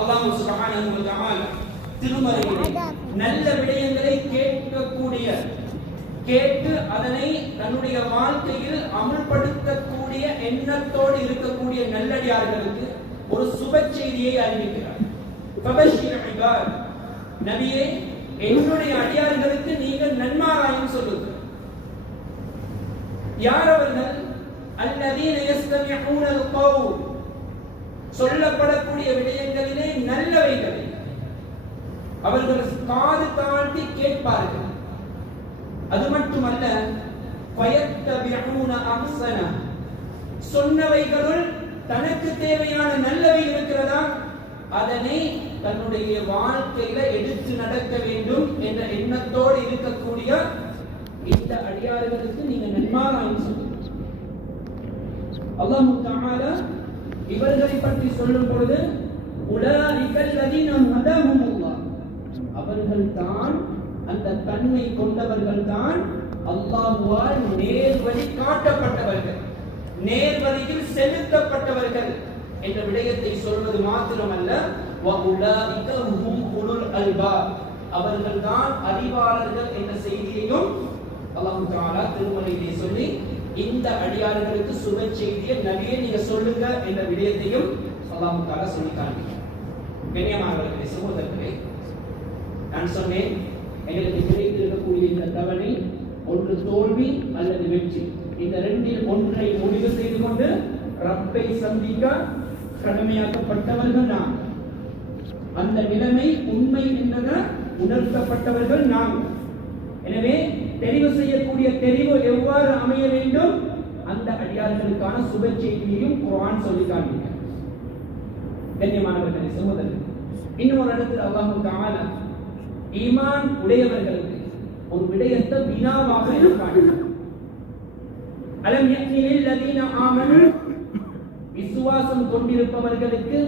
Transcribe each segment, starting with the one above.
அல்லாஹ் சுப்ஹானஹு வ தஆலா திருமறையிலே நல்ல விடயங்களை கேட்டு அதனை தன்னுடைய வாழ்க்கையில் அமல்படுத்தக்கூடிய எண்ணத்தோடு இருக்கக்கூடிய நல்லடியார்களுக்கு ஒரு சுப செய்தியை அறிவிக்கிறார். ஃபபஷிர் இபாத், நபியே என்னுடைய அடியார்களுக்கு நீங்கள் நன்மாராயம் சொல்லுங்கள். யார் அவர்கள்? அல்லதீன யஸ்தமிஊனல் கௌல், சொல்லப்படக்கூடிய விடயங்களிலே நல்லவைகளை அவர்கள் காது தாழ்த்தி கேட்பார்கள். அது மட்டுமல்ல, ஃபயத்தபிஊன அஹ்ஸன, சொன்னவைகளுள் தனக்கு தேவையான நல்லவை இருக்கிறதா அதனை தன்னுடைய வாழ்க்கையில எடுத்து நடக்க வேண்டும் என்ற எண்ணத்தோடு இருக்கக்கூடிய இந்த அடியார்களுக்கு நீங்க நன்மாராயம் சொல்லுங்க. அல்லாஹ் தஆலா இவர்களை பற்றி சொல்லும் பொழுது உலாஇகல் லதீன ஹதஹுமுல்லாஹ், அவர்கள் தான், அந்த தன்மை கொண்டவர்கள் தான் அல்லாஹ்வால் நேர்வழி காட்டப்பட்டவர்கள், நேர்வழியில் செலுத்தப்பட்டவர்கள் என்ற விடயத்தை சொல்வது மாத்திரமல்ல, வஉலாஇக ஹும் உலுல் அல்பாப், அவர்கள் தான் அறிவாளர்கள் என்ற செய்தியையும் அல்லாஹ் தஆலா திருமறையிலே சொல்லி இந்த அடியார்களுக்கு சுப செய்தியை நபியே நீங்க சொல்லுங்க என்ற விடயத்தையும் அல்லாஹ் தஆலா சொல்லி காண்பிக்கிறார். கண்ணியமானவர்களே, சகோதரர்களே, நான் சொன்னேன் எங்களுக்கு கிடைத்திருக்கக்கூடிய இந்த தவணை ஒன்று தோல்வி அல்லது வெற்றி, இந்த ரெண்டில் ஒன்றை முடிவு செய்து கொண்டு ரப்பை சந்திக்க கடமையாக்கப்பட்டவர்கள் நாம். அந்த நிலைமை உண்மை என்பதை உணர்த்தப்பட்டவர்கள் நாம். எனவே தெரிவு செய்யக்கூடிய தெரிவு எவ்வாறு அமைய வேண்டும், அந்த அடியார்களுக்கான சுப செய்தியையும் குர்ஆன் சொல்லி காண்பிக்கிறது. கண்ணியமானவர்களே, சகோதரர்களே, இன்னொரு இடத்தில் அல்லாஹ் தஆலா ஈமான் உடையவர்களுக்கு ஒரு விடயத்தை வினாவாக காட்டுகிறார். அலம் யக்னி லில்லதீன ஆமனு, விசுவாசம் கொண்டிருப்பவர்களுக்கு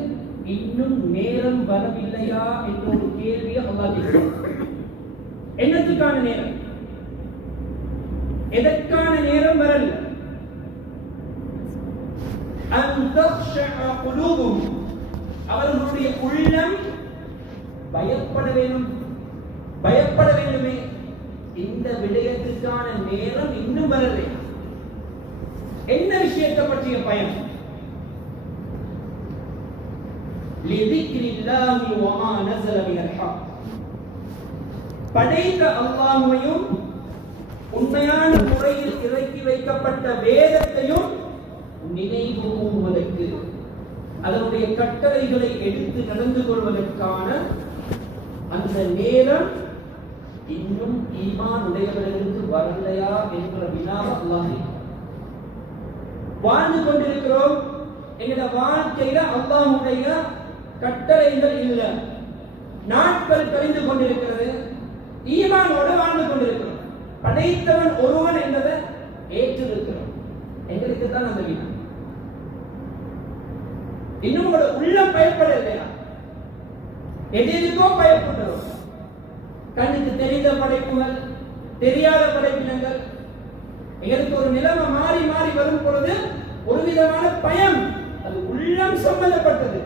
இன்னும் நேரம் வரவில்லையா என்ற ஒரு கேள்வியை அல்லாஹ் கேட்கிறார். என்னத்துக்கான நேரம்? எதற்கான நேரம் வரல? அன் தக்ஷஅ குலூபுஹும், அவர்களுடைய உள்ளம் பயப்பட வேண்டுமே. இந்த விடயத்துக்கான நேரம் இன்னும் வரலை. என்ன விஷயத்தை பற்றிய பயம்? லிதிக்ரில்லாஹி வமா நஸல மினல் ஹக், படைத்த அல்லாஹ்வையும் உண்மையான முறையில் இறக்கி வைக்கப்பட்ட வேதத்தையும் நினைவு கூறுவதற்கு, அதனுடைய கட்டளைகளை எடுத்து நடந்து கொள்வதற்கான அந்த நேரம் இன்னும் ஈமான் உடையவர்களுக்கு வரலையா என்ற வினாவை அல்லாஹ். வாழ்ந்து கொண்டிருக்கிறோம், எங்களோட வாழ்க்கையில அல்லாஹ்வுடைய கட்டளைகள் இல்லை, நாட்கள் கழிந்து கொண்டிருக்கிறது, ஈமானோட வாழ்ந்து கொண்டிருக்கிறோம், படைத்தவன் ஒருவன் என்பதை ஏற்றிருக்கிறோம். எங்களுக்கு தான் அந்த வினா. இன்னும் உங்களோட உள்ளம் பயப்பட இல்லையா? எதிர்க்கோ பயப்படுறோம். கண்ணுக்கு தெரிந்த படைப்புகள், தெரியாத படைப்பினங்கள், எங்களுக்கு ஒரு நிலைமை மாறி மாறி வரும் பொழுது ஒரு விதமான பயம், அது உள்ளம் சம்பந்தப்பட்டது.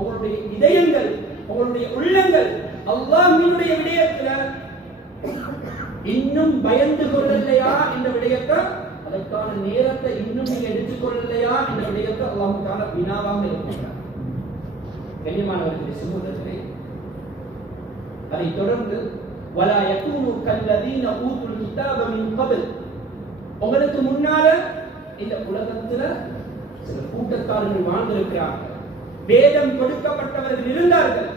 உங்களுடைய இதயங்கள், உங்களுடைய உள்ளங்கள் அல்லாஹ்வினுடைய விடயத்துல இன்னும் பயந்து கொள்ளலையா என்ற விடயத்தை, அதற்கான நேரத்தை இன்னும் நீங்க எடுத்துக் கொள்ளலையா என்ற விடயத்தை அல்லாஹ் தஆலா வினாவாக இருக்கிறார். கண்ணியமானவர்களே, சகோதரர்களே, அதை தொடர்ந்து வலா யகூனு கல்லதீன ஊதுல் கிதாப மின் கப்ல், உங்களுக்கு முன்னால இந்த உலகத்துல சில கூட்டத்தார்கள் வாழ்ந்திருக்கிறார்கள், வேதம் கொடுக்கப்பட்டவர்கள் இருந்தார்கள்,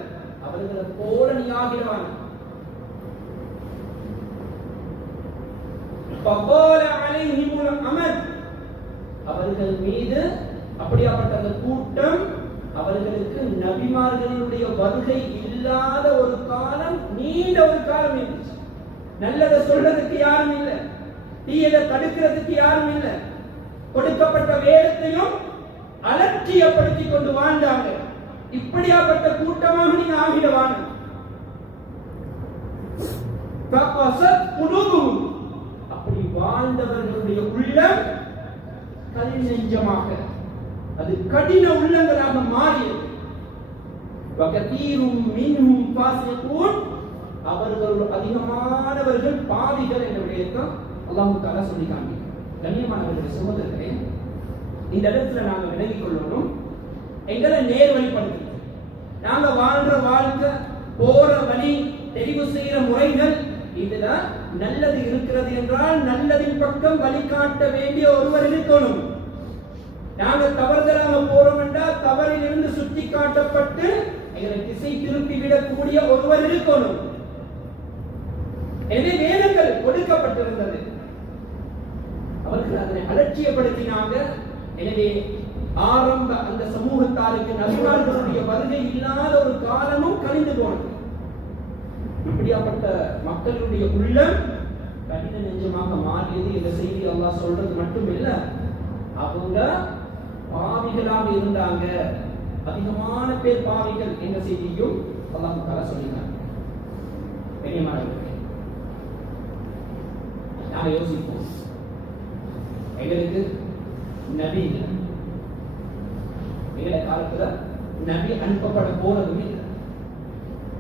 அவர்களை போல நீ ஆகிடுவாங்க. فقال عليهم الامد, அவர்கள் மீது அப்படியாப்பட்ட அந்த கூட்டம், அவர்களுக்கு நபிமார்களுடைய வருகை இல்லாத ஒரு காலம், நீண்ட ஒரு காலம் இருந்துச்சு. நல்லதை சொல்றதுக்கு யாரும் இல்லை, தீயதை தடுக்கிறதுக்கு யாரும் இல்லை, கொடுக்கப்பட்ட வேதத்தையும் அலட்சியப்படுத்திக் கொண்டு வாழ்ந்தாங்க. இப்படியாப்பட்ட கூட்டமாக நீங்க ஆகிடுவாங்க. அப்படி வாழ்ந்தவர்களுடைய உள்ளம் கல் நெஞ்சமாக, அது கடின உள்ளங்களாக மாறியது. வகதீரும் மின்ஹும் ஃபாஸிகூன், அவர்கள் அதிகமானவர்கள் பாவிகள் என்ற விடயத்தை அல்லாஹ் தஆலா சொல்லி காண்பிக்கிறார். கண்ணியமானவர்களே, சகோதரர்களே, இந்த இடத்துல நாங்க விளங்கிக் கொள்ளணும், எங்களை நேர்வழிப்படுத்தி நாங்க வாழ்ற வாழ்க்கை, போற வழி, தெரிவு செய்யற முறைகள், இதுல நல்லது இருக்கிறது என்றால் நல்லதின் பக்கம் வழிகாட்ட வேண்டிய ஒருவர் இருக்கணும். நாங்க தவறுதலாக போறோம் என்றால் தவறிலிருந்து சுட்டி காட்டப்பட்டு எங்களை திசை திருப்பி விடக்கூடிய ஒருவர் இருக்கணும். எனவே வேதங்கள் கொடுக்கப்பட்டிருந்தது, அவர்கள் அதனை அலட்சியப்படுத்தினாங்க. எனவே ஆரம்ப அந்த சமூகத்தாருக்கு நபிமார்களுடைய வருகை இல்லாத ஒரு காலமும் கழிந்து போனது. இப்படியாப்பட்ட மக்களுடைய உள்ளம் கடின நெஞ்சமாக மாறியது என்ற செய்தி அல்லாஹ் சொல்றது மட்டும் இல்ல, அவங்க பாவிகளாக இருந்தாங்க. அதிகமான பேர் பாவிகள் என்ற செய்தியும் அல்லாஹ் தஆலா சொல்லினாங்க. பெரியமானவர்களே, நாம யோசிப்போம், எங்களுக்கு நபி எங்களை காலத்துல நபி அனுப்பப்பட போறதும் இல்லை.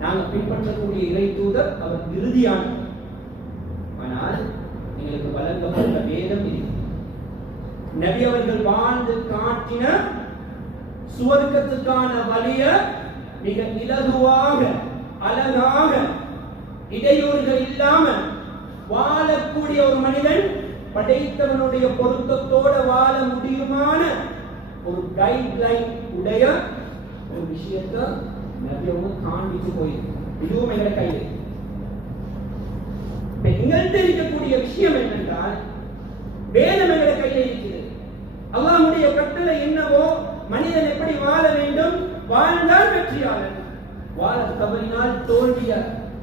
நாங்க பின்பற்றக்கூடிய இறை தூதர் அவர் இறுதியான. ஆனால் எங்களுக்கு வழங்கப்பட்ட வேதம் இருக்கு. நபி அவர்கள் வாழ்ந்து காட்டின சுவர்க்கத்துக்கான வழிய மிக இலகுவாக, அழகாக, இடையூறுகள் இல்லாம வாழக்கூடிய ஒரு மனிதன் படைத்தவனுடைய பொருத்தத்தோட வாழ முடியுமான ஒரு கைட்லைன் உடைய ஒரு விஷயத்தை நபி அவங்க காண்பித்து போயிருக்கு. இதுவும் எங்களை கையில். எங்கள்கிட்ட இருக்கக்கூடிய விஷயம் என்னென்றால், வேதம் எங்களை கையில் இருக்கிறது. அல்லாஹ்வுடைய கட்டளை என்னவோ, மனிதன் எப்படி வாழ வேண்டும், வாழ்ந்தால் வெற்றியாளன், வாழ தவறினால் தோல்விய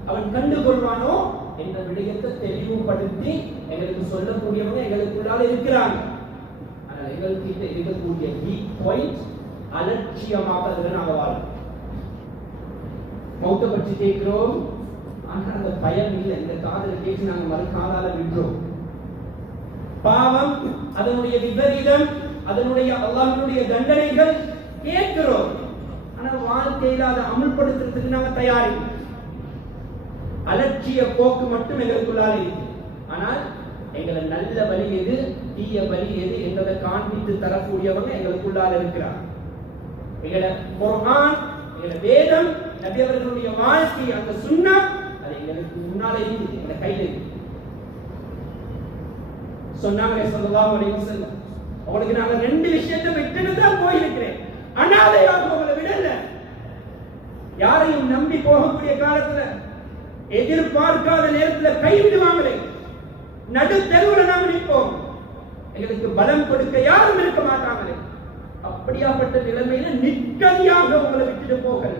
அவன் கண்டு கொள்வானோ என்ற விடயத்தை தெளிவுபடுத்தி எங்களுக்கு சொல்லக்கூடியவங்க எங்களுக்குள்ளால இருக்கிறாங்க. ஆனால் எங்களுக்கு இருக்கக்கூடிய வீக் பாயிண்ட் அலட்சியமாக அதில் நாங்கள் வாழணும். மௌத்த பற்றி கேட்கிறோம், ஆனால் அந்த பயம் இல்லை. இந்த காதலை கேட்டு நாங்கள் மறு காலால விடுறோம். பாவம், அதனுடைய விபரீதம், அதனுடைய அல்லாஹ்வுடைய தண்டனைகள் கேட்கிறோம், ஆனால் வாழ்க்கையில் அதை அமுல்படுத்துறதுக்கு நாங்கள் தயாரி. அலட்சிய போக்கு மட்டும் எங்களுக்குள்ளால இருக்கு. ஆனால் எங்களை நல்ல வழி எது, தீய வழி எது என்பதை காண்பித்து தரக்கூடியவங்க எங்களுக்குள்ளால இருக்கிறார். எங்களை குர்ஆன், எங்களை வேதம், நபி அவர்களுடைய வாழ்க்கை, அந்த சுன்னா, அது எங்களுக்கு முன்னால இருக்குது, எங்க கையில இருக்கு. சொன்னாங்க ஸல்லல்லாஹு அலைஹி வஸல்லம், உங்களுக்கு நாங்க ரெண்டு விஷயத்தை விட்டுட்டு தான் போயிருக்கிறேன், அனாதையாக உங்களை விடல. யாரையும் நம்பி போகக்கூடிய காலத்துல, எதிர்பார்க்காத நேரத்தில் கைவிடுவாங்களே, நடு தெருவில் நாம் நிற்போம், எங்களுக்கு பலம் கொடுக்க யாரும் இருக்க மாட்டாங்களே. அப்படியாப்பட்ட நிலைமையில நிக்கதியாக உங்களை விட்டுட்டு போகல.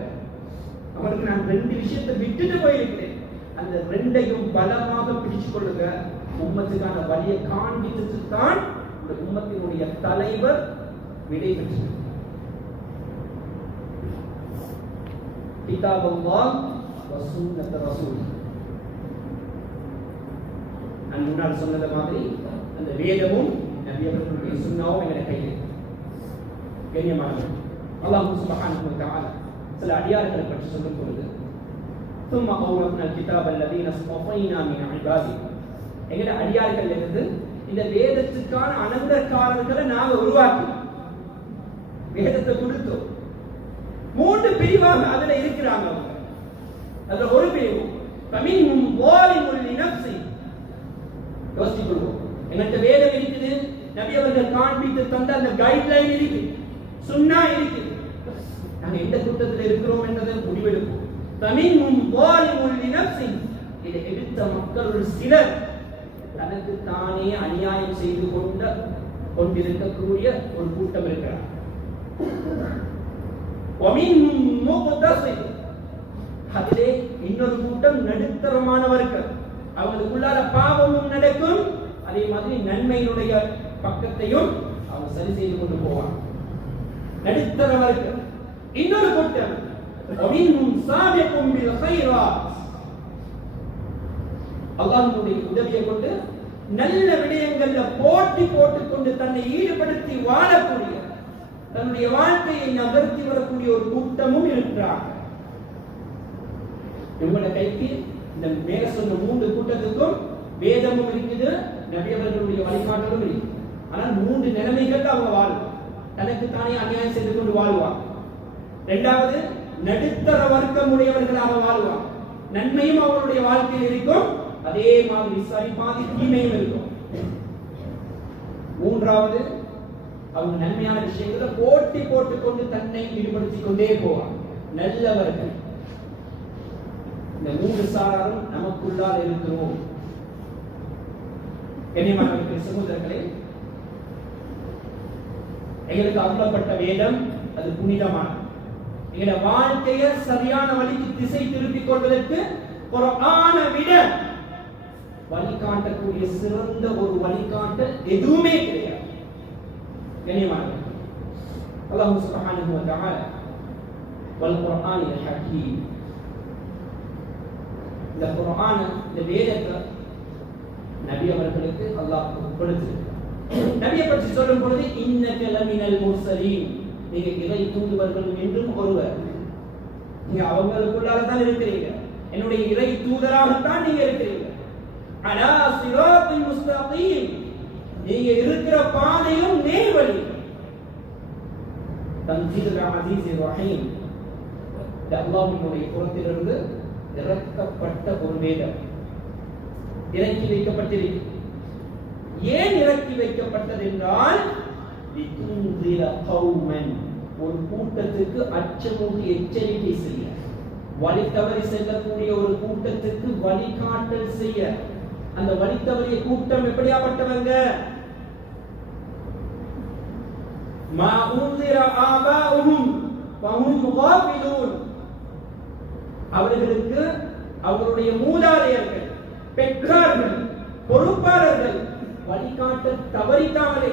அவருக்கு நான் ரெண்டு விஷயத்தை விட்டுட்டு போயிருக்கிறேன், அந்த ரெண்டையும் பலமாக பிடிச்சு கொள்ளுங்க. உம்மத்துக்கான வழியை காண்பித்து தான் இந்த உம்மத்தினுடைய தலைவர் விடை பெற்று. கிதாபுல்லாஹ் வ சுன்னத் ரசூல், நான் முன்னால் சொன்னது மாதிரி அந்த வேதமும் நபி அவர்களுடைய சுன்னாவும் எங்களை கையில். கண்ணியமானவர்கள், அல்லாஹ் சுப்ஹானஹு வ தஆலா சில அடியார்களை பற்றி சொல்லும் பொழுது, ثم أورثنا الكتاب الذين اصطفينا من عبادنا, எங்கட அடியார்கள் இருந்து இந்த வேதத்துக்கான அனந்தரக்காரர்களை நாங்கள் உருவாக்கி வேதத்தை கொடுத்தோம். மூன்று பிரிவாக அதுல இருக்கிறாங்க. அதுல ஒரு பிரிவு ஃபமின்ஹும் ஸாலிமுன் லினஃப்ஸி. யோசிச்சுக்கொள்வோம், எங்கள்கிட்ட வேதம் இருக்குது, நபி அவர்கள் காண்பித்து தந்த அந்த கைட்லைன் இருக்கு, சுன்னா இருக்கு, நாங்க எந்த கூட்டத்தில் இருக்கிறோம் என்பதை முடிவெடுப்போம். ஃபமின்ஹும் ஸாலிமுன் லினஃப்ஸி, இதை எடுத்த மக்கள் சிலர் தனக்கு தானே அநியாயம் செய்து கொண்டிருக்கக்கூடிய ஒரு கூட்டம் இருக்கிறார். வமின்ஹும் முக்தஸித், அதிலே இன்னொரு கூட்டம் நடுத்தரமானவர்கள். அவங்களுக்குள்ளார பாவமும் நடக்கும், அதே மாதிரி நன்மையினுடைய பக்கத்தையும் அவங்க சரி செய்து கொண்டு போவாங்க. நடுத்தரவர்கள். இன்னொரு கூட்டம் வமின்ஹும் சாபிகுன் பில் கைராத், அல்லாஹ்வுடைய உதவியை கொண்டு நல்ல விடயங்கள்ல போட்டி போட்டுக்கொண்டு தன்னை ஈடுபடுத்தி வாழக்கூடிய தன்னுடைய வாழ்க்கையை நகர்த்தி வரக்கூடிய ஒரு கூட்டமும் இருக்கிறாங்க. இவங்களோட கைக்கு இந்த மேல சொன்ன 3 கூட்டத்துக்கும் வேதமும் இருக்குது, நபி அவர்களுடைய வழிகாட்டலும் இருக்குது. ஆனால் 3 நிலைமைகள் அவங்க வாழ்வாங்க. தனக்கு தானே அநியாயம் செய்து கொண்டு வாழ்வாங்க. இரண்டாவது, நடுத்தர வர்க்கம் உடையவர்களாக வாழ்வாங்க. நன்மையும் அவர்களுடைய வாழ்க்கையில் இருக்கும், அதே மாதிரி சரி பாதி தீமையும் இருக்கும். மூன்றாவது, அவங்க நன்மையான விஷயங்களை போட்டி போட்டுக்கொண்டு தன்னை ஈடுபடுத்திக் கொண்டே போவாங்க. நல்லவர்கள். இந்த 3 சாராரும் நமக்குள்ளால் இருக்கிறோம். கண்ணியமானவர்களே, சகோதரர்களே, எங்களுக்கு அருளப்பட்ட வேதம் அது புனிதமானது. எங்களுடைய வாழ்க்கையை சரியான வழிக்கு திசை திருப்பிக் கொள்வதற்கு குர்ஆனை விட வழிகாட்டக்கூடிய சிறந்த ஒரு வழிகாட்டல் எதுவுமே கிடையாது. கண்ணியமானவர்களே, அல்லாஹ் சுப்ஹானஹு வ தஆலா வல் குர்ஆனில் ஹகீம், இந்த குர்ஆன், இந்த வேதத்தை நபி அவர்களுக்கு அல்லாஹ் கொடுத்திருக்கிறார். நபியை பற்றி சொல்லும் பொழுது இன்னக லமினல் முர்சலீன், நீங்க இறை தூதுவர்கள் என்றும் ஒருவர். நீங்க அவங்களுக்குள்ளால தான் இருக்கிறீங்க, என்னுடைய இறை தூதராகத்தான் நீங்க இருக்கிறீங்க. அலா சிராத்தில் முஸ்தகீம், நீங்க இருக்கிற பாதையும் நேர்வழி. தன்சீல் அஸீஸ் ரஹீம், அல்லாஹ்வினுடைய புறத்திலிருந்து இறக்கப்பட்ட ஒரு வேதம் இறக்கி வைக்கப்பட்டிருக்கிறது. ஏன் இறக்கி வைக்கப்பட்டது என்றால் ஒரு கூட்டத்துக்கு அச்சமூட்டி எச்சரிக்கை செய்ய, வழி தவறி செல்லக்கூடிய ஒரு கூட்டத்துக்கு வழிகாட்டல் செய்ய. அந்த வழி தவறிய கூட்டம் எப்படியாப்பட்டவங்க? மா உன்திர ஆபாஉஹும் ஃபஹும் காஃபிலூன், அவர்களுக்கு அவருடைய மூதாதையர்கள், பெற்றார்கள், பொறுப்பாளர்கள் வழிகாட்ட தவறிட்டாங்களே,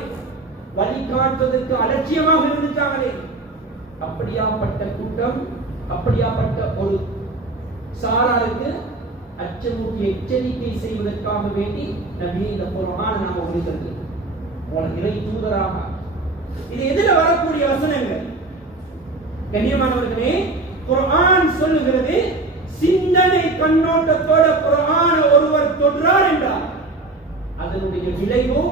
வழிகாட்டுவதற்கு அலட்சியமாக இருந்துட்டாங்களே. அப்படியாப்பட்ட கூட்டம், அப்படியாப்பட்ட ஒரு சாராருக்கு அச்சமூட்டி எச்சரிக்கை செய்வதற்காக வேண்டி நபி இந்த குர்ஆனை நாம ஒளித்தது உங்களுக்கு இறை தூதராக. இது எதிர வரக்கூடிய வசனங்கள். கண்ணியமானவர்களே, குர்ஆன் சொல்லுகிறது, சிந்தனை கண்ணோட்டத்தோட குர்ஆனை ஒருவர் தொடுறார் என்றால் அதனுடைய விளைவோ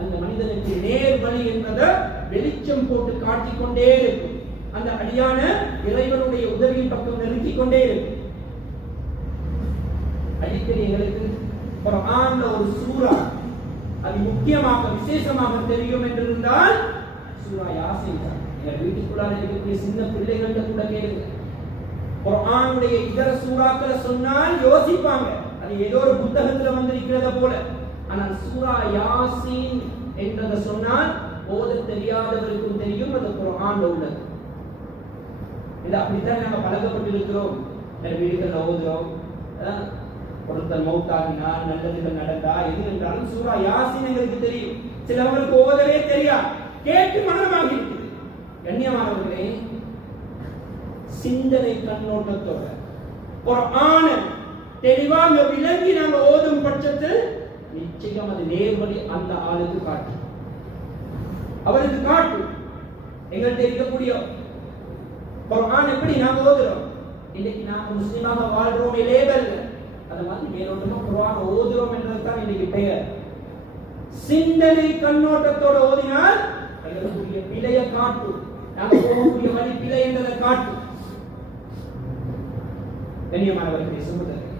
அந்த மனிதனுக்கு நேர் வழி என்பதை வெளிச்சம் போட்டு காட்டிக் கொண்டே இருக்கும். அந்த அடியான இறைவனுடைய உதவியின் பக்கம் நெருக்கிக் கொண்டே இருக்கும். அடிக்கடி எங்களுக்கு குர்ஆன்ல ஒரு சூரா அது முக்கியமாக விசேஷமாக தெரியும் என்றிருந்தால் சூரா யாசீன் தான். எங்க வீட்டுக்குள்ளார இருக்கக்கூடிய சின்ன பிள்ளைகள்கிட்ட கூட கேளுங்க. குர்ஆனுடைய இதர சூறாக்களை சொன்னால் யோசிப்பாங்க, அது ஏதோ ஒரு புத்தகத்துல வந்திருக்கிறத போல. ஆனால் சூரா யாசீன் என்றதை சொன்னால் ஓத தெரியாதவருக்கும் தெரியும் அது குர்ஆன்ல உள்ளது. இது அப்படித்தான் நாங்க பழக்கப்பட்டிருக்கிறோம். வீடுகளில் ஓதுறோம், ஒருத்தர் மௌத்தாகினா நல்லதுகள் நடந்தா எது என்றாலும் சூரா யாசீன் எங்களுக்கு தெரியும். சிலவங்களுக்கு ஓதவே தெரியாது, கேட்டு மனமாகி இருக்குது. கண்ணியமானவர்களே, சிந்தனை கண்ணோட்டத்தோட குர்ஆனை தெளிவாக விளங்கி நாங்க ஓதும் பட்சத்தில் நிச்சயம் அது நேர்வழி அந்த ஆளுக்கு காட்டும், அவருக்கு காட்டும். எங்கள்கிட்ட இருக்கக்கூடிய குர்ஆன் எப்படி நாங்க ஓதுறோம், இன்னைக்கு நாம முஸ்லிமாக வாழ்றோம் லேபல், அது மாதிரி மேலோட்டமா குர்ஆன் ஓதுறோம் என்றதுதான் இன்னைக்கு பெயர். சிந்தனை கண்ணோட்டத்தோட ஓதினால் எங்களுடைய பிழையை காட்டும், நாங்க போகக்கூடிய வழி பிழை என்றதை காட்டும். கண்ணியமானவர்களே, சகோதரர்களே,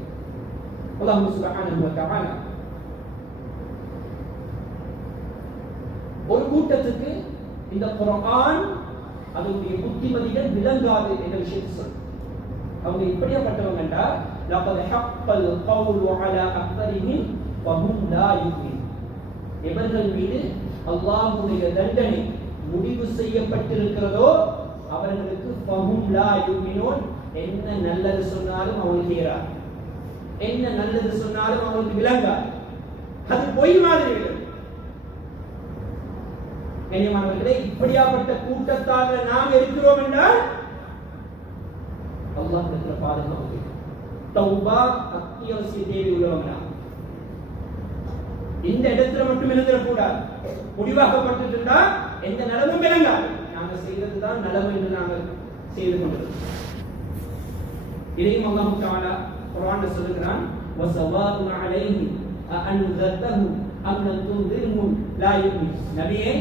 அல்லாஹ் சுப்ஹானஹு வ தஆலா ஒரு கூட்டத்துக்கு இந்த குர்ஆன் அதனுடைய புத்திமதிகள் விளங்காது என்ற விஷயத்தை சொல்லுது. அவங்க இப்படியாப்பட்டவங்கண்டா லகத் ஹக்கல் கவுலு அலா அக்ஸரிஹிம் வஹும் லா யுமினூன், எவர்கள் மீது அல்லாஹ்வுடைய தண்டனை முடிவு செய்யப்பட்டிருக்கிறதோ அவர்களுக்கு வஹும் லா யுமினூன், என்ன நல்லது சொன்னாலும் அவங்களுக்கு ஏறாது, என்ன நல்லது சொன்னாலும் அவங்களுக்கு விளங்காது, அது பொய் மாதிரி விளங்கும். கண்ணியமானவர்களே, இப்படியாப்பட்ட கூட்டத்தார் நாம் இருக்கிறோம் என்றால் அல்லாஹ் இருக்கிற பாதுகாப்பு. தௌபா அத்தியாவசிய தேவை உள்ளவங்க இந்த இடத்துல மட்டும் இருந்துடக்கூடாது. முடிவாக்கப்பட்டு இருந்தா எந்த நிலமும் விளங்காது. நாங்க செய்யறதுதான் நலம் என்று நாங்கள் செய்து கொண்டிருக்கிறோம். இதையும் அல்லாஹ் தஆலா குர்ஆன்ல சொல்கிறான், வஸவாஉன் அலைஹிம் அஅன்தர்தஹும் அம் லம் துன்திர்ஹும் லா யுமின். நபியே,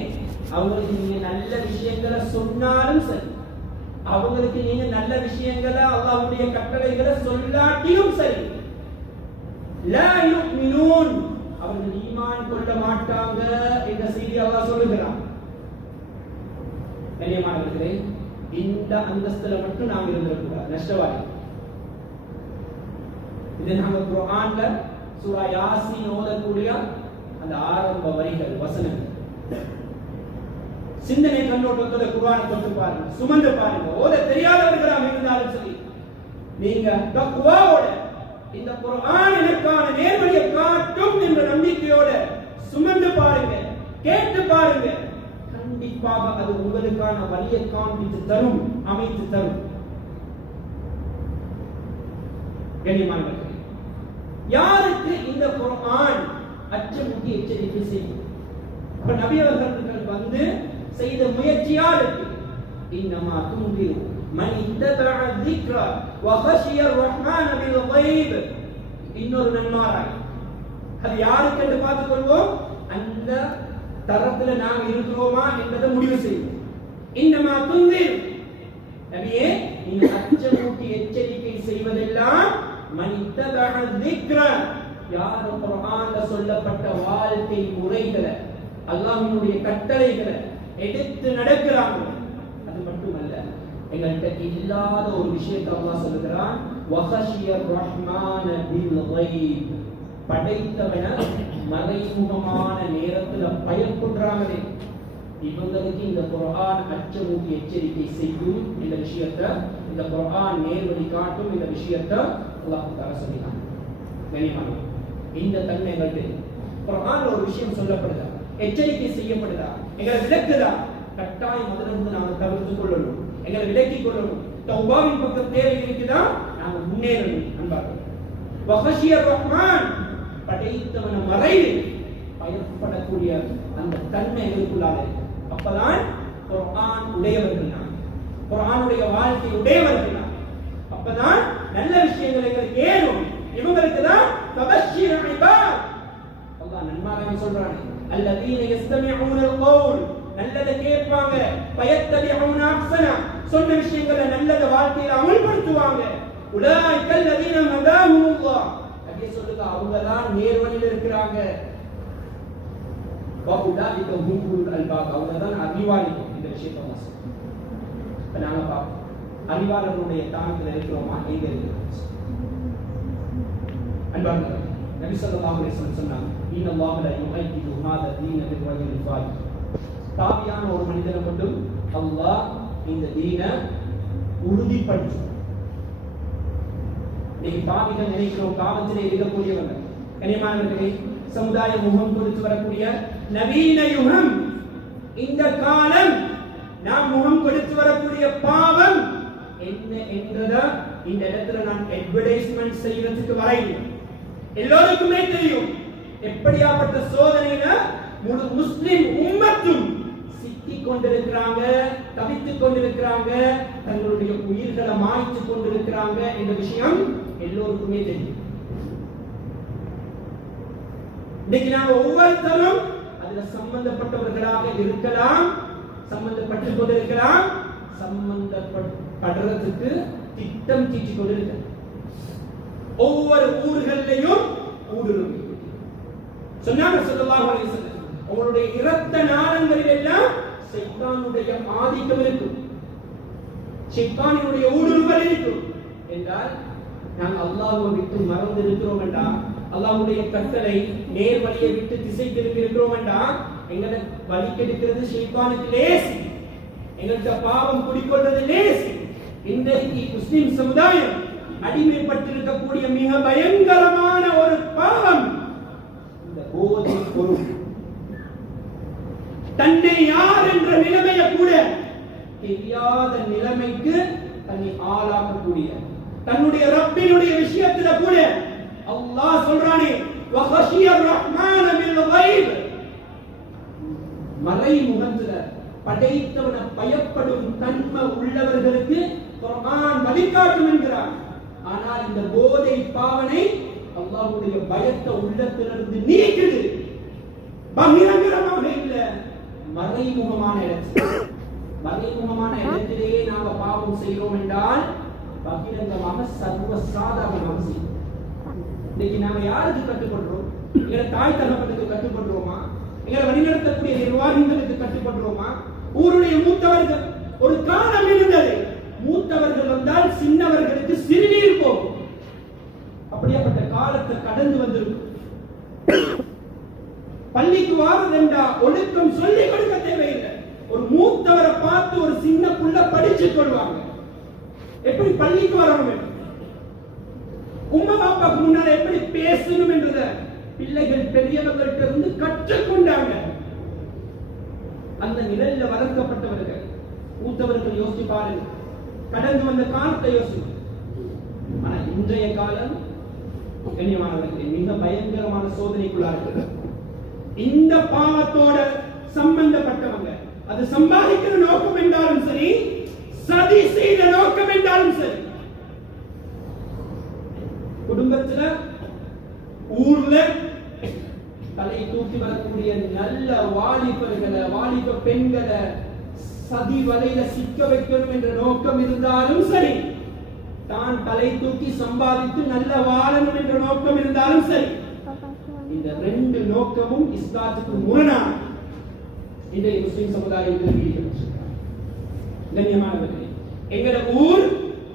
அவங்களுக்கு நீங்க நல்ல விஷயங்களை சொன்னாலும் சரி, அவங்களுக்கு நீங்க நல்ல விஷயங்களை அல்லாஹ்வுடைய கட்டளைகளை சொல்லாட்டியும் சரி, லா யுமினூன், அவர்கள் ஈமான் கொள்ள மாட்டாங்க என்ற செய்தி அல்லாஹ் சொல்லுகிறான். கண்ணியமானவர்களே, இந்த அந்தஸ்துல மட்டும் நாங்க இருந்திருக்கூடாது, நஷ்டவாதி. இது நாங்க குர்ஆன்ல சூரா யாசீன் ஓதக்கூடிய அந்த ஆரம்ப வரிகள், வசனங்கள். சிந்தனை கண்ணோட்டத்தோட குர்ஆனை தொட்டு பாருங்க, சுமந்து பாருங்க. ஓத தெரியாதவர்களாக இருந்தாலும் சரி, நீங்க தக்வாவோட இந்த குர்ஆன் எனக்கான நேர்வழியை காட்டும் என்ற நம்பிக்கையோட சுமந்து பாருங்க, கேட்டு பாருங்க. கண்டிப்பாக அது உங்களுக்கான வழியை காண்பித்து தரும், அமைத்து தரும். கண்ணியமானவர்களே, யாருக்கு இந்த குர்ஆன் அச்சமூட்டி எச்சரிக்கை செய்யும்? அப்ப நபி அவர்கள் வந்து செய்த முயற்சியால் இன்னமா துன்திரு மன் இத்தபஅ الذிக்ர வஹஷிய الرحمن بالغيب. இன்னொரு நன்மாராய், அது யாருக்கு என்று பார்த்துக் கொள்வோம். அந்த தரத்துல நாங்க இருக்கிறோமா என்பதை முடிவு செய்வோம். இன்னமா துன்திரு, நபியே நீங்க அச்சமூட்டி எச்சரிக்கை செய்வதெல்லாம் மன் இத்தபஅ الذிக்ர, யார் குர்ஆன்ல சொல்லப்பட்ட வாழ்க்கை முறைகளை, அல்லாஹ்வினுடைய கட்டளைகளை எடுத்து நடக்கிறாங்க. அது மட்டுமல்ல, எங்கள்கிட்ட இல்லாத ஒரு விஷயத்தை அல்லாஹ் சொல்லுகிறான், வஹஷிய الرحمن بالغيب, படைத்தவன மறைமுகமான நேரத்துல பயப்படுறாங்களே, இவங்களுக்கு இந்த குர்ஆன் அச்சமூட்டி எச்சரிக்கை செய்யும். இந்த விஷயத்தை, இந்த குர்ஆன் நேர்வழி காட்டும் இந்த விஷயத்தை அல்லாஹ் தஆலா சொல்லினான். கண்ணியமானவர்களே, இந்த தன்மை எங்களுக்கு குர்ஆன்ல ஒரு விஷயம் சொல்லப்படுதா, எச்சரிக்கை செய்யப்படுதா, எங்களை விளக்குதா, கட்டாயம் அதிலிருந்து நாங்கள் தவிர்த்துக் கொள்ளணும், எங்களை விலக்கிக் கொள்ளணும். தௌபாவின் பக்கம் தேவை இருக்குதா, நாங்கள் முன்னேறணும். அன்பார்கள், வஹஷிய ரஹ்மான், படைத்தவன மறைவில் பயப்படக்கூடிய அந்த தன்மை எங்களுக்குள்ளாக இருக்கு. அப்பதான் குர்ஆன் உடையவர்கள் நான், குர்ஆனுடைய வாழ்க்கை உடையவர்கள் நான். அப்பதான் நல்ல விஷயங்கள் எங்களுக்கு ஏறும். இவங்களுக்கு தான் தபஷ்ஷிர் இபாத், அல்லாஹ் நன்மாராய சொல்றானே, அல்லதீன யஸ்தமிஊன அல்-கௌல், நல்லதை கேட்பாங்க, ஃபயத்தபிஊன அஹ்ஸனா, சொன்ன விஷயங்களை நல்லத வாழ்க்கையில அமல்படுத்துவாங்க. உலாயிக அல்லதீன ஹதாஹுமுல்லாஹ், அப்படியே சொல்லுங்க, அவங்க தான் நேர்வழியில் இருக்கிறாங்க. வஉலாயிக ஹும் உலுல் அல்பாப், அவங்க தான் அறிவாளிகள். இந்த விஷயத்தை நான் சொல்றேன். இப்ப நாங்க பார்ப்போம், அறிவாளர்களுடைய தாக்கத்தில் இருக்கிறோமா, எங்க இருக்கிறோம்? அன்பார்ந்தவர்களே, நபி ஸல்லல்லாஹு அலைஹி வஸல்லம் சொன்னாங்க, இன்னல்லாஹ லா யுஹய்யிது ஹாதா தீன பிர்ரஜுல் ஃபாஜிர், தாபியான ஒரு மனிதனை கொண்டு அல்லாஹ் இந்த தீனை உறுதிப்படுத்தும். இன்னைக்கு தாபிகள் நினைக்கிறோம் காலத்திலே இருக்கக்கூடியவங்க. கனிமானவர்களே, சமுதாய முகம் கொடுத்து வரக்கூடிய நவீன யுகம், இந்த காலம் நாம் முகம் கொடுத்து வரக்கூடிய பாவம் என்ன என்றத இந்த இடத்துல நான் அட்வர்டைஸ்மென்ட் செய்யறதுக்கு வரையில்லை. எல்லோருக்குமே தெரியும் எப்படியாப்பட்ட சோதனையில முழு முஸ்லிம் உம்மத்தும் சிக்கிக் கொண்டிருக்கிறாங்க, தவித்துக் கொண்டிருக்கிறாங்க, தங்களுடைய உயிர்களை மாய்த்து கொண்டிருக்கிறாங்க என்ற விஷயம் எல்லோருக்குமே தெரியும். இன்னைக்கு நாம ஒவ்வொருத்தரும் அதுல சம்பந்தப்பட்டவர்களாக இருக்கலாம், சம்பந்தப்பட்டு கொண்டிருக்கலாம், சம்பந்தப்படுறதுக்கு திட்டம் தீட்டிக் கொண்டிருக்கிறார். ஒவ்வொரு ஊர்களையும் ஊடுருவி சொன்னாங்க ஸல்லல்லாஹு அலைஹி வஸல்லம், அவங்களுடைய இரத்த நாளங்களில் எல்லாம் ஷைத்தானுடைய ஆதிக்கம் இருக்கும், ஷைத்தானினுடைய ஊடுருவல் இருக்கும். என்றால் நாங்கள் அல்லாஹ்வை விட்டு மறந்து இருக்கிறோம் என்றால், அல்லாஹ்வுடைய கட்டளை நேர் வழியை விட்டு திசை திருப்பி இருக்கிறோம் என்றால், எங்களை வழி கெடுக்கிறது ஷைத்தானுக்கு லேசி, எங்களுக்கு பாவம் குடிக்கொள்வது லேசி. இன்றைக்கு முஸ்லிம் சமுதாயம் அடிமைப்பட்டிருக்கக்கூடிய மிக பயங்கரமான ஒரு பாவம் இந்த போதை பொருள். தன்னை யார் என்ற நிலைமையை கூட தெரியாத நிலைமைக்கு தன்னை ஆளாக்கக்கூடிய, தன்னுடைய ரப்பினுடைய விஷயத்துல கூட அல்லாஹ் சொல்றானே, வஹஷிய ரஹ்மான பில் கைப், மறைமுகத்துல படைத்தவனை பயப்படும் தன்மை உள்ளவர்களுக்கு குர்ஆன் வழிகாட்டும் என்கிறார். ஆனால் இந்த போதை பாவனை அல்லாஹ்வுடைய பயத்தை உள்ளத்திலிருந்து நீக்குது. பகிரங்கமாக இல்ல, மறைமுகமான இடத்தில். மறைமுகமான இடத்திலேயே நாங்க பாவம் செய்கிறோம் என்றால் பகிரங்கமாக சர்வ சாதாரணமாக செய்யும். இன்னைக்கு நாம யாருக்கு கட்டுப்படுறோம்? எங்க தாய் தகப்பனுக்கு கட்டுப்படுறோமா? எங்களை வழிநடத்தக்கூடிய நிர்வாகிகளுக்கு கட்டுப்படுறோமா? ஊருடைய மூத்தவர்கள், ஒரு காலம் இருந்தது, மூத்தவர்கள் வந்தால் சின்னவர்களுக்கு சிறுநீர் போகும். அப்படியாப்பட்ட காலத்தை கடந்து வந்திருக்கும். பள்ளிக்கு வாரதென்றா ஒழுக்கம் சொல்லிக் கொடுக்க தேவையில்லை. ஒரு மூத்தவரை பார்த்து ஒரு சின்ன புள்ள படிச்சுக் கொள்வாங்க. எப்படி பள்ளிக்கு வரணும், உம்மா பாப்பாக்கு முன்னால எப்படி பேசணும் என்றத பிள்ளைகள் பெரியவர்கள்ட்ட இருந்து கற்றுக்கொண்டாங்க. அந்த நிலையில வளர்க்கப்பட்டவர்கள் மூத்தவர்கள் யோசிச்சு பாருங்க, கடந்து வந்த காலத்தை யோசிச்சு. ஆனா இன்றைய காலம் கண்ணியமானவர்களே மிக பயங்கரமான சோதனைக்குள்ளார்கள். இந்த பாவத்தோட சம்பந்தப்பட்டவங்க, அது சம்பாதிக்கிற நோக்கம் என்றாலும் சரி, சதி செய்த நோக்கம் என்றாலும் சரி, குடும்பத்துல ஊர்ல தலை தூக்கி வரக்கூடிய நல்ல வாலிபர்களை, வாலிப பெண்களை சதி வலையில சிக்க வைக்கணும் என்ற நோக்கம் இருந்தாலும் சரி, தான் தலை தூக்கி சம்பாதித்து நல்ல வாழணும் என்ற நோக்கம் இருந்தாலும் சரி, இந்த ரெண்டு நோக்கமும் இஸ்லாத்துக்கு முரணான இன்றைய முஸ்லிம் சமுதாயத்தில் கண்ணியமானவர்களே, எங்கட ஊர்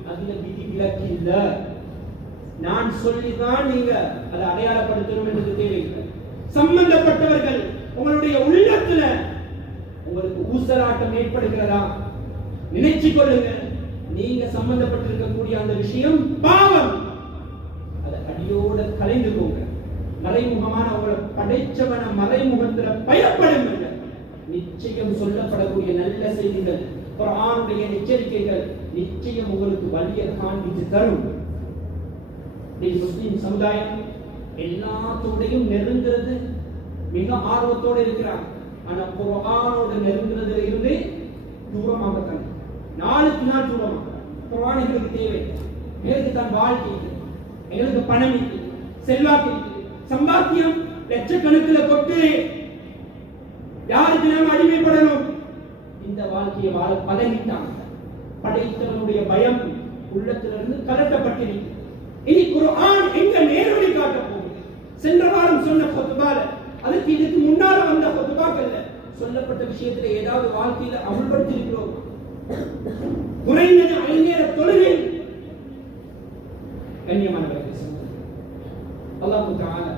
அதுல விதி விலக்கு இல்ல. நான் சொல்லிதான் நீங்க அதை அடையாளப்படுத்தணும் என்று தேவையில்லை. சம்பந்தப்பட்டவர்கள் உங்களுடைய உள்ளத்துல உங்களுக்கு ஊசலாட்டம் ஏற்படுகிறதா நினைச்சு கொள்ளுங்க. நீங்க சம்பந்தப்பட்டிருக்கக்கூடிய அந்த விஷயம் பாவம், அதை அடியோட கலைந்து போங்க. மறைமுகமான உங்களை படைச்சவன மறைமுகத்துல பயப்படுங்க. நிச்சயம் சொல்லப்படக்கூடிய நல்ல செய்திகள், குர்ஆனுடைய எச்சரிக்கைகள் நிச்சயம் உங்களுக்கு வழியை காண்பித்து தரும். முஸ்லிம் சமுதாயம் எல்லாத்தோடையும் நெருங்கிறது மிக ஆர்வத்தோடு இருக்கிறார். ஆனா குர்ஆனோடு நெருங்குறதுல இருந்து தூரமாக, நாளுக்கு நாள் தூரமாக. குர்ஆன் எங்களுக்கு தேவை. எங்களுக்கு தான் வாழ்க்கை, எங்களுக்கு பணம் இருக்கு, செல்வாக்கு இருக்கு, சம்பாத்தியம் லட்சக்கணக்கில் கொட்டு, யாருக்கு நாம் அடிமைப்படணும்? இந்த வாழ்க்கையை வாழ பதவிட்டாங்க. படைத்தவனுடைய பயம் உள்ளத்திலிருந்து கலட்டப்பட்டிருக்கு. இனி குர்ஆன் எங்க நேரடி காட்ட போகுது? சென்ற வாரம் சொன்ன குத்பால, அதுக்கு இதுக்கு முன்னால வந்த குத்பாக்கள்ல சொல்லப்பட்ட விஷயத்துல ஏதாவது வாழ்க்கையில அமல்படுத்தி இருக்கிறோம்? குறைந்தது 5 நேர தொழுகை. கண்ணியமானவர்களே, அல்லாஹ் தஆலா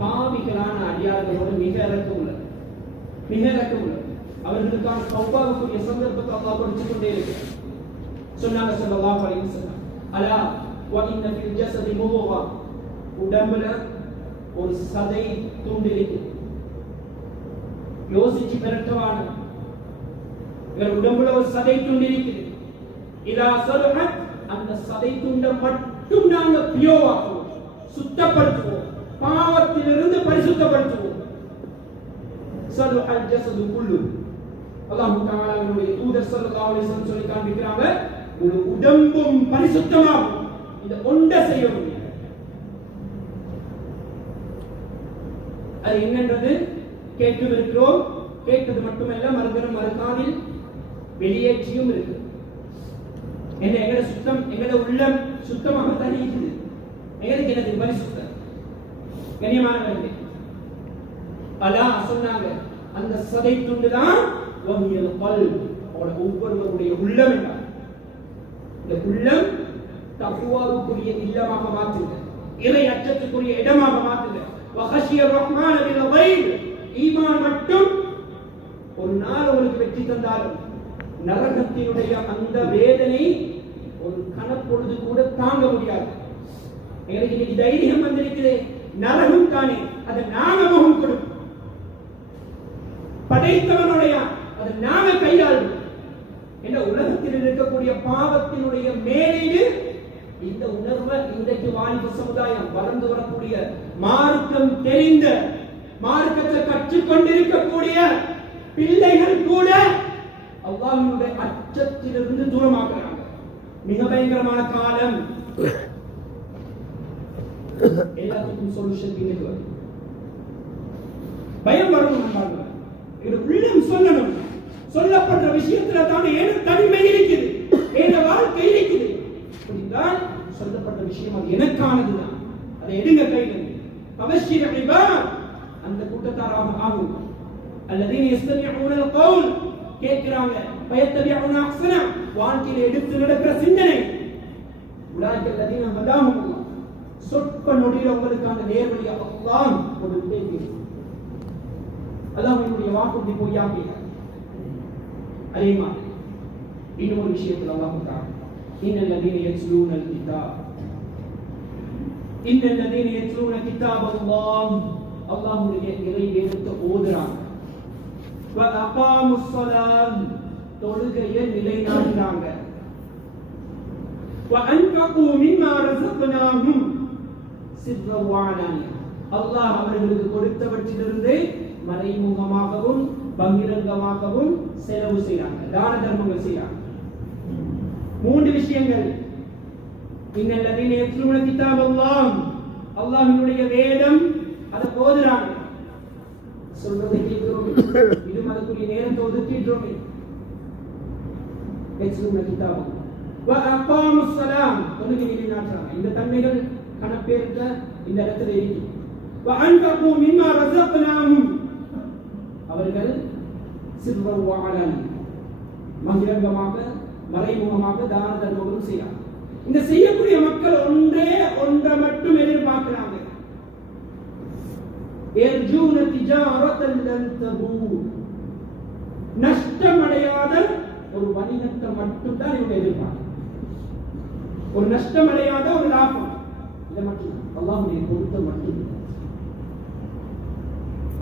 பாவிகளான அடியார்களோடு மிக இரக்கமுள்ளவர், மிக இரக்கமுள்ளவர். அவர்களுக்கான தௌபாவுக்குரிய சந்தர்ப்பத்தை அல்லாஹ் கொடுத்துக் கொண்டே இருக்கிறார். சொன்னாங்க ஸல்லல்லாஹு அலைஹி வஸல்லம், அலா வ இன்ன ஃபில் ஜஸதி முதுகா, உடம்புல ஒரு சதை துண்டு இருக்கு. யோசிச்சு பெறட்டவான, உடம்புல ஒரு சதை துண்டு இருக்குது. இதா சலஹத், அந்த சதை துண்டை மட்டும் நாங்க பியோவாக்குவோம், சுத்தப்படுத்துவோம், பாவத்திலிருந்து பரிசுத்தப்படுத்துவோம். சலஹல் ஜஸது குல்லு. அல்லாஹ் தஆலாவுடைய தூதர் ஸல்லல்லாஹு அலைஹி வஸல்லம் சொல்லி காண்பிக்கிறாங்க, ஒரு உடம்பும் பரிசுத்தமாகும். இந்த ஒன்றை செய்ய முடியும். அது என்னன்றது கேட்டு இருக்கிறோம். கேட்டது மட்டுமல்ல, மறுகணம் மறுகாதில் வெளியேற்றியும் இருக்கு. என்ன எங்கட சுத்தம், எங்கட உள்ளம் சுத்தமாக தான் இருக்குது. எங்களுக்கு என்னது பரிசுத்தம்? கண்ணியமானவர்களே, அல்லாஹ் சொன்னாங்க, அந்த சதை துண்டுதான் ஒவ்வொருவருடைய உள்ளம் என்றார். இந்த உள்ளம் தக்வாவுக்குரிய இல்லமாக மாற்றுங்க, இறை அச்சத்துக்குரிய இடமாக மாற்றுங்க. வஹஷிய ரஹ்மான பில் கைப், ஈமான் மட்டும் ஒரு நாள் உங்களுக்கு வெற்றி தந்தாலும் நரகத்தினுடைய அந்த வேதனை ஒரு கணப்பொழுது கூட தாங்க முடியாது. எங்களுக்கு இன்னைக்கு தைரியம் வந்திருக்குது, நரகம் தானே, அதை நாம முகம் கொடுப்போம். படைத்தவனுடைய அதை நாம கையாளும் என்ற உலகத்தில் இருக்கக்கூடிய பாவத்தினுடைய மேலீடு இந்த உணர்வை இன்றைக்கு வாலிப சமுதாயம், வளர்ந்து வரக்கூடிய மார்க்கம் தெரிந்த, மார்க்கத்தை கற்றுக்கொண்டிருக்கக்கூடிய பிள்ளைகள் கூட அல்லாஹ்வுடைய அச்சத்திலிருந்து தூரமாக்குறாங்க. மிக பயங்கரமான காலம். எல்லாத்துக்கும் சொல்யூஷன் பின்னுக்கு வரும். பயம் வரணும். இது உள்ளம் சொல்லணும். சொல்லப்பட்ட விஷயத்துல தான் ஏன் தனிமை இருக்குது, ஏன் வாழ்க்கை இருக்குது. அப்படிதான் சொல்லப்பட்ட விஷயம் அது எனக்கானதுதான். அதை எடுங்க கையில. பபஷிர் இபாத், அந்த கூட்டத்தாராக ஆகும். அல்லதீன யஸ்தமிஊன அல்-கௌல், கேட்கிறாங்க, பயத்தபிஊன அஹ்ஸன, வாழ்க்கையில எடுத்து நடக்கிற சிந்தனை. உலாயிக அல்லதீன ஹதாஹும் அல்லாஹ், சொற்ப நொடியில் உங்களுக்கு அந்த நேர்வழியை அல்லாஹ் கொடுத்தே தீரும். அல்லாஹ்வுடைய வாக்குறுதி பொய்யாக்கல. அதே மாதிரி இன்னொரு விஷயத்தில் அல்லாஹ் சொல்றான், இன்னல்லதீன யத்லூனல் கிதாப், இன்னல்லதீன யத்லூன கிதாப் அல்லாஹ், அல்லாஹ்வுடைய இறை வேதத்தை ஓதுறாங்க. வ அகாமுஸ் ஸலாத், தொழுகையை நிலைநாட்டுறாங்க. வ அன்ஃபகு மிம்மா ரஸக்னாஹும் சிர்ரன் வ அலானியா, அல்லாஹ் அவர்களுக்கு கொடுத்தவற்றிலிருந்து மறைமுகமாகவும் பகிரங்கமாகவும் செலவு செய்றாங்க, தான தர்மங்கள் செய்றாங்க. மூன்று விஷயங்கள். இன்னல்லதீன யத்லூன கிதாப் அல்லாஹ், அல்லாஹ்வுடைய வேதம், அதை ஓதுறாங்க. சொல்றதை கேட்கிறோம், இது அதுக்குரிய நேரத்தை ஒதுக்கிடுறோம். யத்லூன கிதாப் வ அகாமுஸ் ஸலாத், தொழுகை நிலைநாட்டுறாங்க. இந்த தன்மைகள் கணப்பேற்ற இந்த இடத்துல இருக்கு. வ அன்ஃபகு மிம்மா ரஸக்னாஹும், அவர்கள் சிர்ரன் வ அலானியா, பகிரங்கமாக மறைமுகமாக தான தர்மங்களும் செய்யறாங்க. இந்த செய்யக்கூடிய மக்கள் ஒன்றை மட்டும் எதிர்பார்க்கிறாங்க. யர்ஜூன திஜாரத்தன் லன் தபூர், நஷ்டமடையாத ஒரு வணிகத்தை மட்டும் தான் இவங்க எதிர்பார்க்கிறாங்க. ஒரு நஷ்டமடையாத ஒரு லாபம், இதை மட்டும் அல்லாஹ்வுடைய பொருத்தம் மட்டும்.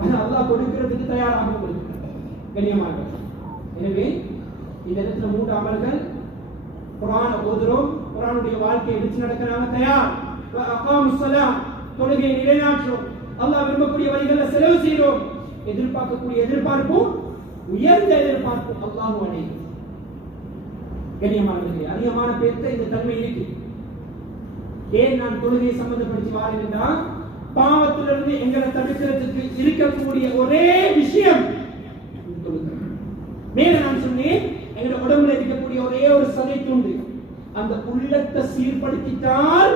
ஆனா அல்லாஹ் கொடுக்கிறதுக்கு தயாராக இருக்கிறார் கண்ணியமாக. எனவே இந்த இடத்துல மூன்று அமல்கள். குர்ஆன் ஓதுறோம், குர்ஆனுடைய வாழ்க்கையை எடுத்து நடக்கிறாங்க, தயார். வ அகாமுஸ் ஸலாத், தொழுகையை நிலைநாட்டுறோம், அல்லாஹ் விரும்பக்கூடிய வழிகளை செலவு செய்கிறோம். எதிர்பார்க்கக்கூடிய எதிர்பார்ப்பும் உயர்ந்த எதிர்பார்ப்பு அல்லாஹ் அடையும். கண்ணியமானவர்களே, அதிகமான பேருக்கு இந்த தன்மை இருக்கு. ஏன் நான் தொழுகையை சம்பந்தப்படுத்தி வாரேன் என்றால், பாவத்திலிருந்து எங்களை தடுக்கிறதுக்கு இருக்கக்கூடிய ஒரே விஷயம் தொழுகை. மேல நான் சொன்னேன், எங்க உடம்புல இருக்கக்கூடிய ஒரே ஒரு சதை துண்டு, அந்த உள்ளத்தை சீர்படுத்திட்டால்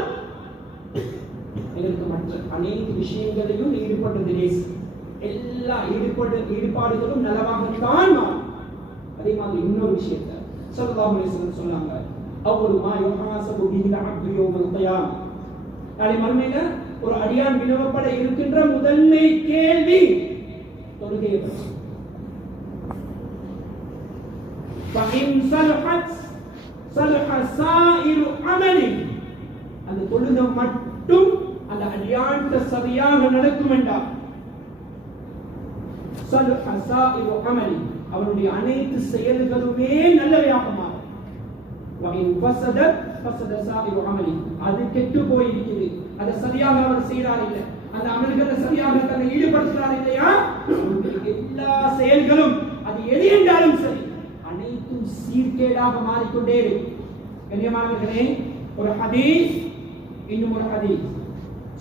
எங்களுக்கு மற்ற அனைத்து விஷயங்களையும் ஈடுபடுறது லேசு. எல்லா ஈடுபாடுகளும் நலவாகத்தான் மாறும். அதே மாதிரி இன்னொரு விஷயத்தை ஸல்லல்லாஹு அலைஹி வஸல்லம் சொன்னாங்க, அவ்வளவு மா யுஹாஸபு பிஹில் அப்து யௌமல் கியாம, நாளை மறுமையில ஒரு அடியான் வினவப்பட இருக்கின்ற முதன்மை கேள்வி தொழுகையை பற்றி. ஃபஇன் ஸலஹத் ஸலஹ ஸாயிரு அமலி, அந்த தொழுகை மட்டும் அந்த அடியான்ட்ட சரியாக நடக்கும் என்றால் ஸலஹ ஸாயிரு அமலி, அவருடைய அனைத்து செயல்களுமே நல்லவையாக மாறும். வஇன் ஃபஸதத் ஃபஸத ஸாயிரு அமலி, அது கெட்டு போயிருக்கிறது, அதை சரியாக அவர் செய்கிறார் இல்லை, அந்த அமல்களை சரியாக தன்னை ஈடுபடுத்துகிறார் இல்லையா, எல்லா செயல்களும் அது எது என்றாலும் சரி அனைத்தும் சீர்கேடாக மாறிக்கொண்டே இருக்கும். கண்ணியமானவர்களே, ஒரு ஹதீஸ், இன்னும் ஒரு ஹதீஸ்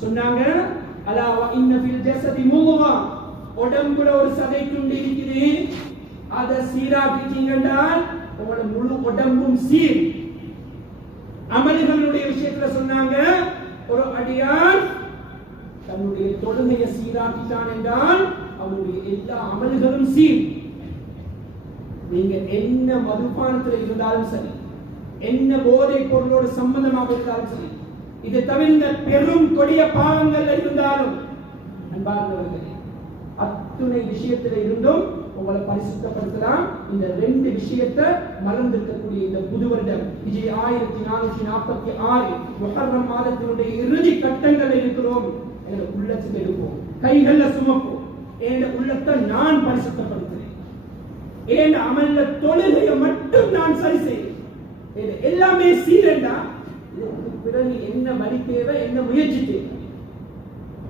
சொன்னாங்க, அலா வ இன்ன ஃபில் ஜஸதி முதுகா, உடம்புல ஒரு சதை துண்டு இருக்குது, அதை சீராக்கிட்டீங்கன்றால் உங்களோட முழு உடம்பும் சீர். அமல்களுடைய விஷயத்துல சொன்னாங்க, ஒரு அடியான் தன்னுடைய தொழுகையை சீராக்கிட்டான் என்றால் அவனுடைய எல்லா அமல்களும் சீர். நீங்க என்ன மதுபானத்தில் இருந்தாலும் சரி, என்ன போதை பொருளோடு சம்பந்தமாக இருந்தாலும் சரி, இது தவிர்ந்த பெரும் கொடிய பாவங்கள் இருந்தாலும் அன்பார்ந்தவர்களே, அத்துணை விஷயத்தில் இருந்தும் உங்களை பரிசுத்தப்படுத்தலாம். இந்த ரெண்டு விஷயத்தை மறந்திருக்கக்கூடிய இந்த புது வருடம் விஜய் 1446 முஹர்ரம் மாதத்தினுடைய இறுதி கட்டங்கள் இருக்கிறோம். எங்க உள்ளத்தில் இருப்போம், கைகள்ல சுமப்போம். என் உள்ளத்தை நான் பரிசுத்தப்படுத்துறேன், என் அமல்ல தொழுகையை மட்டும் நான் சரி செய்கிறேன். எல்லாமே சீரண்டா பிறகு என்ன வழி தேவை, என்ன முயற்சி தேவை,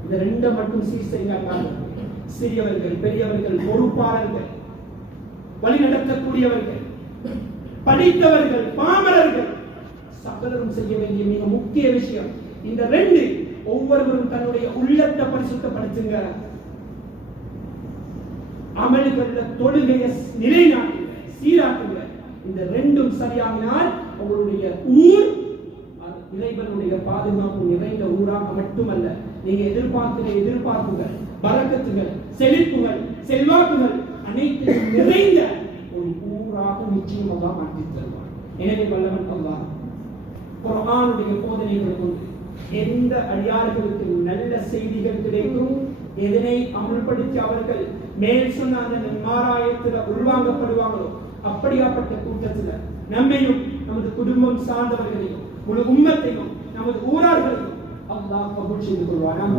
இந்த ரெண்டை மட்டும் சீர் செய்ய சிறியவர்கள், பெரியவர்கள், பொறுப்பாளர்கள், வழி நடத்தக்கூடியவர்கள் படித்தவர்கள், பாமரர்கள் சகலரும் செய்ய வேண்டிய மிக முக்கிய விஷயம் இந்த ரெண்டு. ஒவ்வொருவரும் தன்னுடைய உள்ளத்தை பரிசுத்தப்படுத்துங்க. அமல்கள தொழுகையை நிலைநாட்டுங்க, சீராட்டுங்க. இந்த ரெண்டும் சரியாகினால் உங்களுடைய ஊர் இறைவனுடைய பாதுகாப்பு நிறைந்த ஊராக மட்டுமல்ல, நீங்க எதிர்பார்க்கிற எதிர்பார்ப்புகள், பரக்கத்துகள், செழிப்புகள், செல்வாக்குகள் அனைத்தையும் நிறைந்த ஒரு ஊராக நிச்சயமாக மாற்றித் தருவார். எனவே வல்லவன் அல்லாஹ் குர்ஆனுடைய போதனைகளை கொண்டு எந்த அடியார்களுக்கு நல்ல செய்திகள் கிடைக்கும், எதனை அமல்படுத்தி அவர்கள் மேல் சொன்ன அந்த நன்மாராயத்தில் உள்வாங்கப்படுவாங்களோ அப்படியாப்பட்ட கூட்டத்தில் நம்மையும் நமது குடும்பம் சார்ந்தவர்களையும் முழு உம்மத்தையும் நமது ஊரார்களையும் அல்லாஹ் கபூல் செய்து கொள்வானாக.